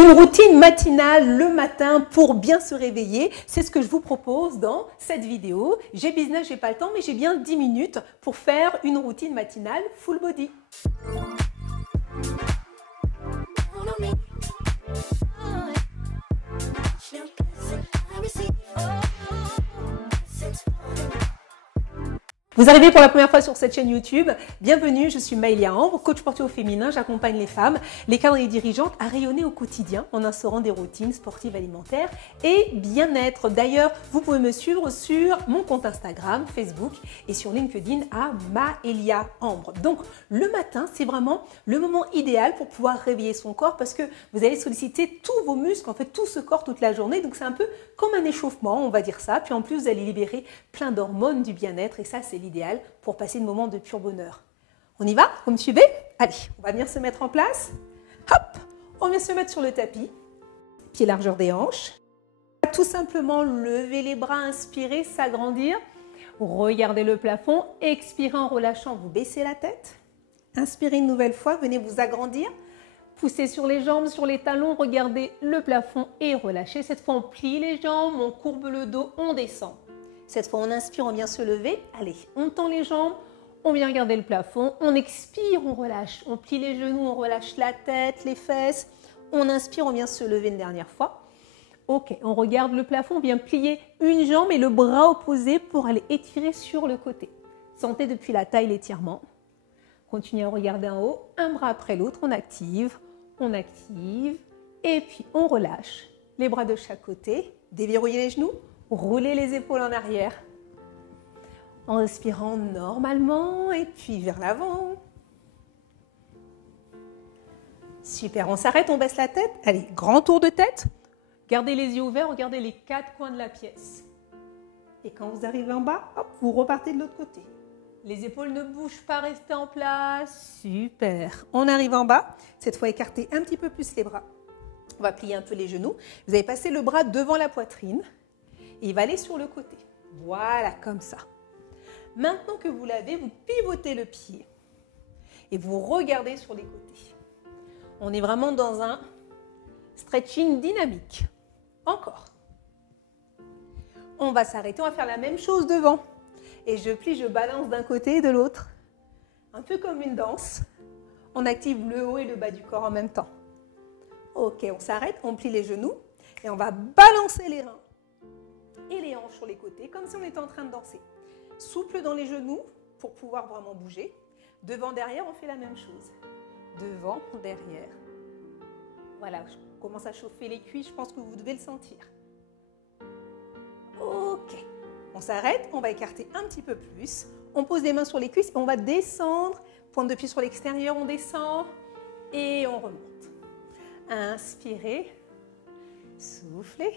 Une routine matinale le matin pour bien se réveiller, c'est ce que je vous propose dans cette vidéo. J'ai business, j'ai pas le temps, mais j'ai bien 10 minutes pour faire une routine matinale full body. Vous arrivez pour la première fois sur cette chaîne YouTube, bienvenue, je suis Maëlia Ambre, coach sportif au féminin, j'accompagne les femmes, les cadres et les dirigeantes à rayonner au quotidien en instaurant des routines sportives alimentaires et bien-être. D'ailleurs, vous pouvez me suivre sur mon compte Instagram, Facebook et sur LinkedIn à Maëlia Ambre. Donc le matin, c'est vraiment le moment idéal pour pouvoir réveiller son corps parce que vous allez solliciter tous vos muscles, en fait tout ce corps toute la journée, donc c'est un peu comme un échauffement, on va dire ça. Puis en plus, vous allez libérer plein d'hormones du bien-être et ça, c'est l'idéal pour passer de moments de pur bonheur. On y va? Vous me suivez? Allez, on va venir se mettre en place. Hop, on vient se mettre sur le tapis, pied largeur des hanches. Tout simplement lever les bras, inspirer, s'agrandir. Regardez le plafond, expirez en relâchant, vous baissez la tête. Inspirez une nouvelle fois, venez vous agrandir. Poussez sur les jambes, sur les talons, regardez le plafond et relâchez. Cette fois, on plie les jambes, on courbe le dos, on descend. Cette fois, on inspire, on vient se lever. Allez, on tend les jambes, on vient regarder le plafond. On expire, on relâche. On plie les genoux, on relâche la tête, les fesses. On inspire, on vient se lever une dernière fois. Ok, on regarde le plafond, on vient plier une jambe et le bras opposé pour aller étirer sur le côté. Sentez depuis la taille l'étirement. Continuez à regarder en haut, un bras après l'autre, on active et puis on relâche. Les bras de chaque côté, déverrouillez les genoux, roulez les épaules en arrière. En respirant normalement et puis vers l'avant. Super, on s'arrête, on baisse la tête. Allez, grand tour de tête. Gardez les yeux ouverts, regardez les quatre coins de la pièce. Et quand vous arrivez en bas, hop, vous repartez de l'autre côté. Les épaules ne bougent pas, restez en place. Super. On arrive en bas. Cette fois, écartez un petit peu plus les bras. On va plier un peu les genoux. Vous allez passer le bras devant la poitrine. Et il va aller sur le côté. Voilà, comme ça. Maintenant que vous l'avez, vous pivotez le pied. Et vous regardez sur les côtés. On est vraiment dans un stretching dynamique. Encore. On va s'arrêter, on va faire la même chose devant. Et je plie, je balance d'un côté et de l'autre. Un peu comme une danse. On active le haut et le bas du corps en même temps. Ok, on s'arrête, on plie les genoux et on va balancer les reins et les hanches sur les côtés comme si on était en train de danser. Souple dans les genoux pour pouvoir vraiment bouger. Devant, derrière, on fait la même chose. Devant, derrière. Voilà, je commence à chauffer les cuisses, je pense que vous devez le sentir. Ok. On s'arrête, on va écarter un petit peu plus. On pose les mains sur les cuisses et on va descendre. Pointe de pied sur l'extérieur, on descend et on remonte. Inspirez, soufflez.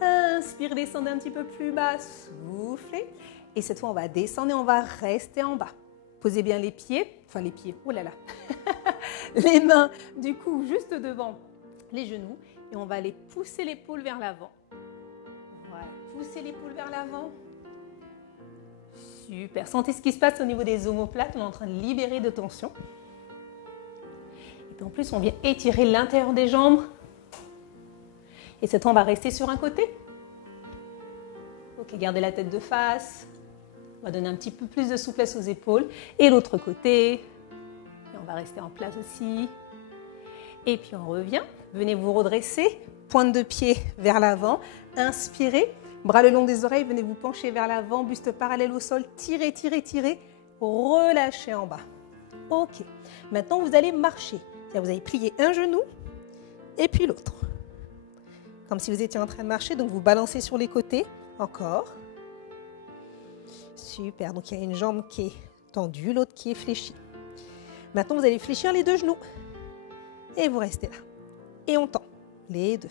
Inspire, descendez un petit peu plus bas, soufflez. Et cette fois, on va descendre et on va rester en bas. Posez bien les pieds, oh là là. Les mains, du coup, juste devant les genoux. Et on va aller pousser l'épaule vers l'avant. Voilà, poussez l'épaule vers l'avant. Super. Sentez ce qui se passe au niveau des omoplates. On est en train de libérer de tension. Et puis en plus, on vient étirer l'intérieur des jambes. Et cette fois, on va rester sur un côté. Ok, gardez la tête de face. On va donner un petit peu plus de souplesse aux épaules. Et l'autre côté. Et on va rester en place aussi. Et puis on revient. Venez vous redresser. Pointe de pied vers l'avant. Inspirez. Bras le long des oreilles. Venez vous pencher vers l'avant. Buste parallèle au sol. Tirez, tirez, tirez. Relâchez en bas. Ok. Maintenant, vous allez marcher. C'est-à-dire, vous allez plier un genou et puis l'autre. Comme si vous étiez en train de marcher. Donc, vous balancez sur les côtés. Encore. Super. Donc, il y a une jambe qui est tendue, l'autre qui est fléchie. Maintenant, vous allez fléchir les deux genoux. Et vous restez là. Et on tend les deux.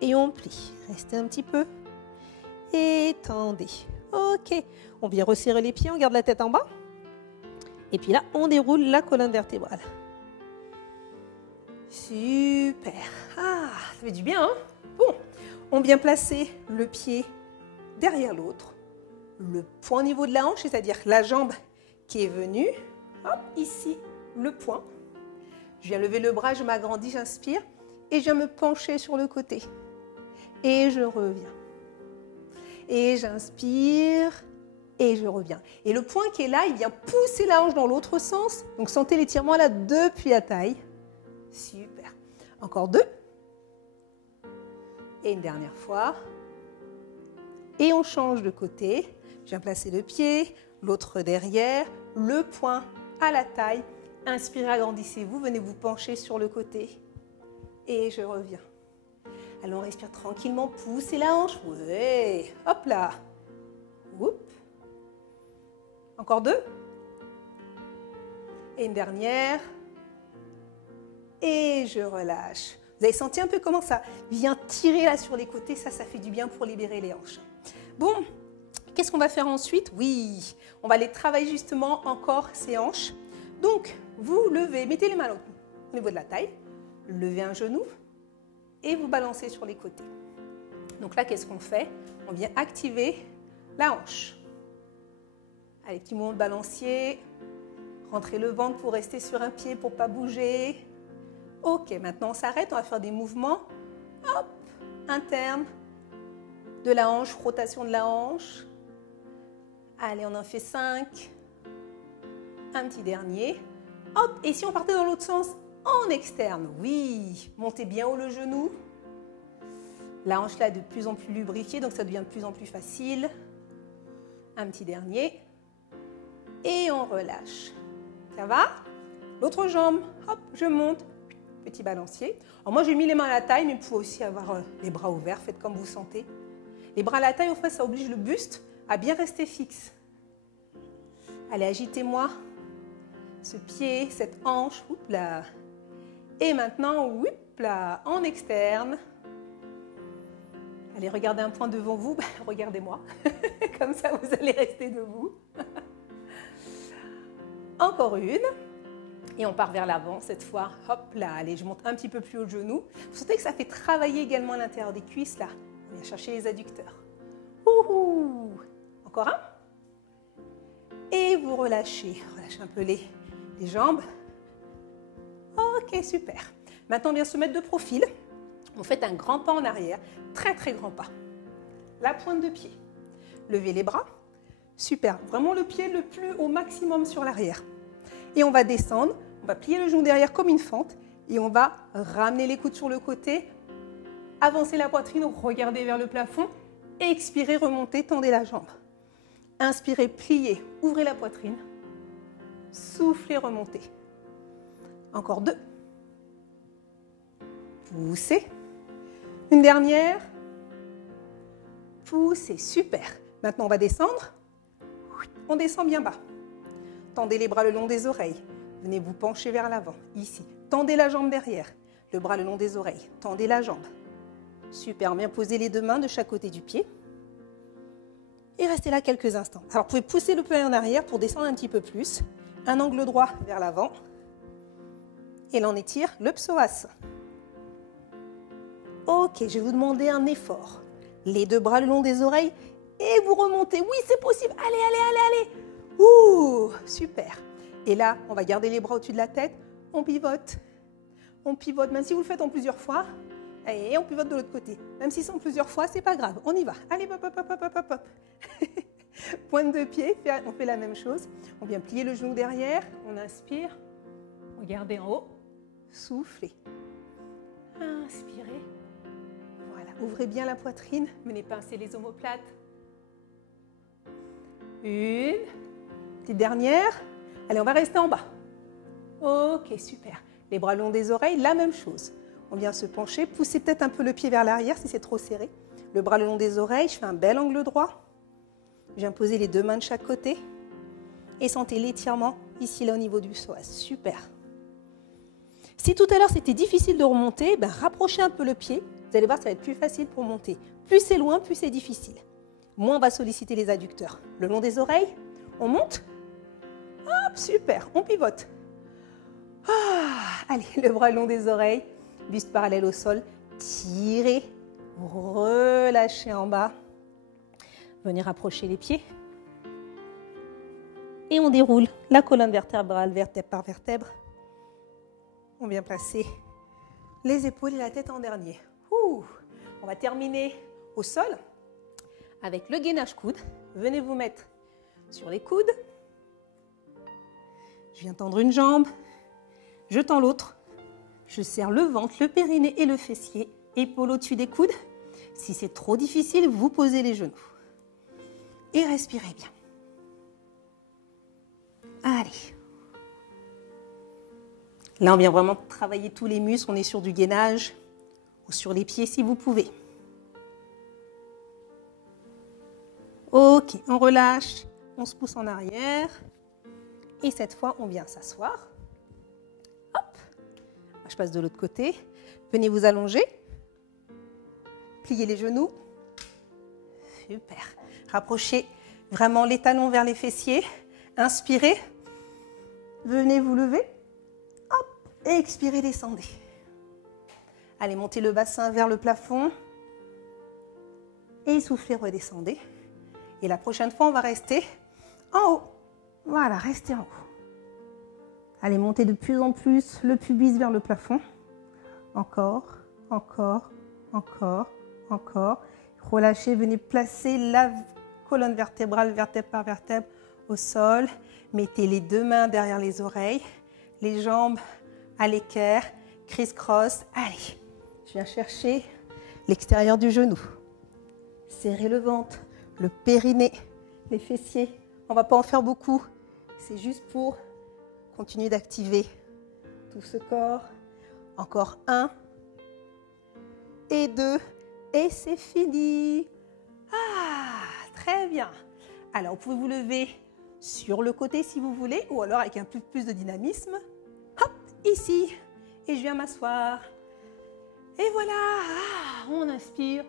Et on plie. Restez un petit peu. Et tendez. Ok. On vient resserrer les pieds, on garde la tête en bas. Et puis là, on déroule la colonne vertébrale. Super. Ah, ça fait du bien, hein? Bon, on vient placer le pied derrière l'autre. Le poing au niveau de la hanche, c'est-à-dire la jambe qui est venue. Hop, ici, le poing. Je viens lever le bras, je m'agrandis, j'inspire. et je viens me pencher sur le côté. Et je reviens. Et j'inspire et je reviens. Et le point qui est là, il vient pousser la hanche dans l'autre sens. Donc sentez l'étirement là depuis la taille. Super. Encore 2. Et une dernière fois. Et on change de côté. Je viens placer le pied, l'autre derrière, le poing à la taille. Inspirez, agrandissez-vous, venez vous pencher sur le côté. Et je reviens. Alors on respire tranquillement, poussez la hanche. Ouais, hop là. Oups. Encore 2. Et une dernière. Et je relâche. Vous avez senti un peu comment ça vient tirer là sur les côtés. Ça fait du bien pour libérer les hanches. Bon, qu'est-ce qu'on va faire ensuite? Oui, on va aller travailler justement encore ces hanches. Donc, vous levez, mettez les mains au niveau de la taille. Levez un genou et vous balancez sur les côtés. Donc là, qu'est-ce qu'on fait? On vient activer la hanche. Allez, petit mouvement de balancier. Rentrez le ventre pour rester sur un pied, pour ne pas bouger. Ok, maintenant on s'arrête, on va faire des mouvements, hop, internes, de la hanche, rotation de la hanche. Allez, on en fait 5. Un petit dernier. Hop, et si on partait dans l'autre sens, en externe, oui, montez bien haut le genou. La hanche là est de plus en plus lubrifiée, donc ça devient de plus en plus facile. Un petit dernier. Et on relâche. Ça va? L'autre jambe, hop, je monte. Petit balancier. Alors moi, j'ai mis les mains à la taille, mais vous pouvez aussi avoir les bras ouverts. Faites comme vous sentez. Les bras à la taille, en fait, ça oblige le buste à bien rester fixe. Allez, agitez-moi ce pied, cette hanche. Oups là. Et maintenant, oups là, en externe. Allez, regardez un point devant vous. Regardez-moi. Comme ça, vous allez rester debout. Encore une. Et on part vers l'avant cette fois. Hop là, allez, je monte un petit peu plus haut le genou. Vous sentez que ça fait travailler également à l'intérieur des cuisses là. On vient chercher les adducteurs. Ouhou. Encore un. Et vous relâchez. Relâchez un peu les jambes. Ok, super. Maintenant, on vient se mettre de profil. On fait un grand pas en arrière. Très, très grand pas. La pointe de pied. Levez les bras. Super. Vraiment le pied le plus au maximum sur l'arrière. Et on va descendre. On va plier le genou derrière comme une fente et on va ramener les coudes sur le côté, avancer la poitrine, regardez vers le plafond, expirez, remontez, tendez la jambe. Inspirez, pliez, ouvrez la poitrine, soufflez, remontez. Encore 2. Poussez. Une dernière. Poussez, super. Maintenant, on va descendre. On descend bien bas. Tendez les bras le long des oreilles. Venez vous pencher vers l'avant, ici. Tendez la jambe derrière, le bras le long des oreilles. Tendez la jambe. Super, bien posez les 2 mains de chaque côté du pied. Et restez là quelques instants. Alors, vous pouvez pousser le pied en arrière pour descendre un petit peu plus. Un angle droit vers l'avant. Et là, on étire le psoas. Ok, je vais vous demander un effort. Les 2 bras le long des oreilles et vous remontez. Oui, c'est possible. Allez, allez, allez, allez. Ouh, super. Et là, on va garder les bras au-dessus de la tête. On pivote. On pivote, même si vous le faites en plusieurs fois. Et on pivote de l'autre côté. Même si c'est en plusieurs fois, c'est pas grave. On y va. Allez, hop, hop, hop, hop, hop, hop. Pointe de pied, on fait la même chose. On vient plier le genou derrière. On inspire. Regardez en haut. Soufflez. Inspirez. Voilà. Ouvrez bien la poitrine. Venez pincer les omoplates. Une. Petite dernière. Allez, on va rester en bas. Ok, super. Les bras le long des oreilles, la même chose. On vient se pencher, poussez peut-être un peu le pied vers l'arrière si c'est trop serré. Le bras le long des oreilles, je fais un bel angle droit. Je viens poser les 2 mains de chaque côté. Et sentez l'étirement ici, là, au niveau du psoas. Super. Si tout à l'heure, c'était difficile de remonter, rapprochez un peu le pied. Vous allez voir, ça va être plus facile pour monter. Plus c'est loin, plus c'est difficile. Moins on va solliciter les adducteurs. Le long des oreilles, on monte. Hop, super, on pivote. Allez, le bras le long des oreilles, buste parallèle au sol, tirez, relâchez en bas. Venez rapprocher les pieds. Et on déroule la colonne vertébrale, vertèbre par vertèbre. On vient placer les épaules et la tête en dernier. Ouh. On va terminer au sol avec le gainage coude. Venez vous mettre sur les coudes. Je viens tendre une jambe, je tends l'autre. Je serre le ventre, le périnée et le fessier. Épaules au-dessus des coudes. Si c'est trop difficile, vous posez les genoux. Et respirez bien. Allez. Là, on vient vraiment travailler tous les muscles. On est sur du gainage ou sur les pieds si vous pouvez. Ok, on relâche. On se pousse en arrière. Et cette fois, on vient s'asseoir. Hop. Je passe de l'autre côté. Venez vous allonger. Pliez les genoux. Super. Rapprochez vraiment les talons vers les fessiers. Inspirez. Venez vous lever. Hop. Et expirez, descendez. Allez, montez le bassin vers le plafond. Et soufflez, redescendez. Et la prochaine fois, on va rester en haut. Voilà, restez en haut. Allez, montez de plus en plus le pubis vers le plafond. Encore, encore, encore, encore. Relâchez, venez placer la colonne vertébrale, vertèbre par vertèbre, au sol. Mettez les deux mains derrière les oreilles, les jambes à l'équerre, criss-cross. Allez, je viens chercher l'extérieur du genou. Serrez le ventre, le périnée, les fessiers. On ne va pas en faire beaucoup. C'est juste pour continuer d'activer tout ce corps. Encore 1 et 2 et c'est fini. Ah, très bien. Alors, vous pouvez vous lever sur le côté si vous voulez ou alors avec un peu plus de dynamisme. Hop, ici. Et je viens m'asseoir. Et voilà, on inspire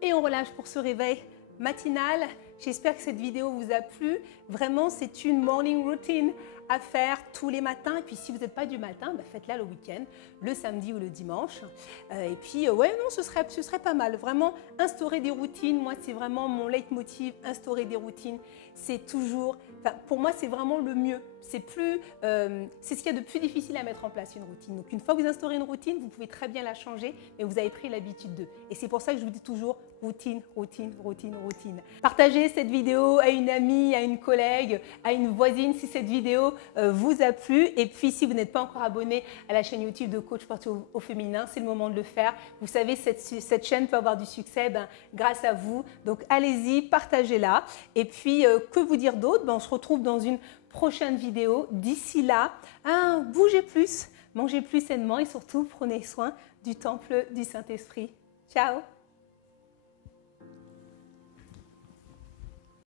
et on relâche pour ce réveil matinal. J'espère que cette vidéo vous a plu. Vraiment, c'est une morning routine à faire tous les matins. Et puis, si vous n'êtes pas du matin, faites-la le week-end, le samedi ou le dimanche. Et puis, ouais, non, ce serait pas mal. Vraiment, instaurer des routines. Moi, c'est vraiment mon leitmotiv. Instaurer des routines, c'est toujours... pour moi, c'est vraiment le mieux. C'est ce qu'il y a de plus difficile à mettre en place, une routine. Donc, une fois que vous instaurez une routine, vous pouvez très bien la changer, mais vous avez pris l'habitude d'eux. Et c'est pour ça que je vous dis toujours routine, routine, routine, routine. Partagez cette vidéo à une amie, à une collègue, à une voisine si cette vidéo vous a plu. Et puis, si vous n'êtes pas encore abonné à la chaîne YouTube de Coach Sportif au féminin, c'est le moment de le faire. Vous savez, cette chaîne peut avoir du succès grâce à vous. Donc, allez-y, partagez-la. Et puis, que vous dire d'autre? On se retrouve dans une prochaine vidéo. D'ici là, bougez plus, mangez plus sainement et surtout, prenez soin du temple du Saint-Esprit. Ciao!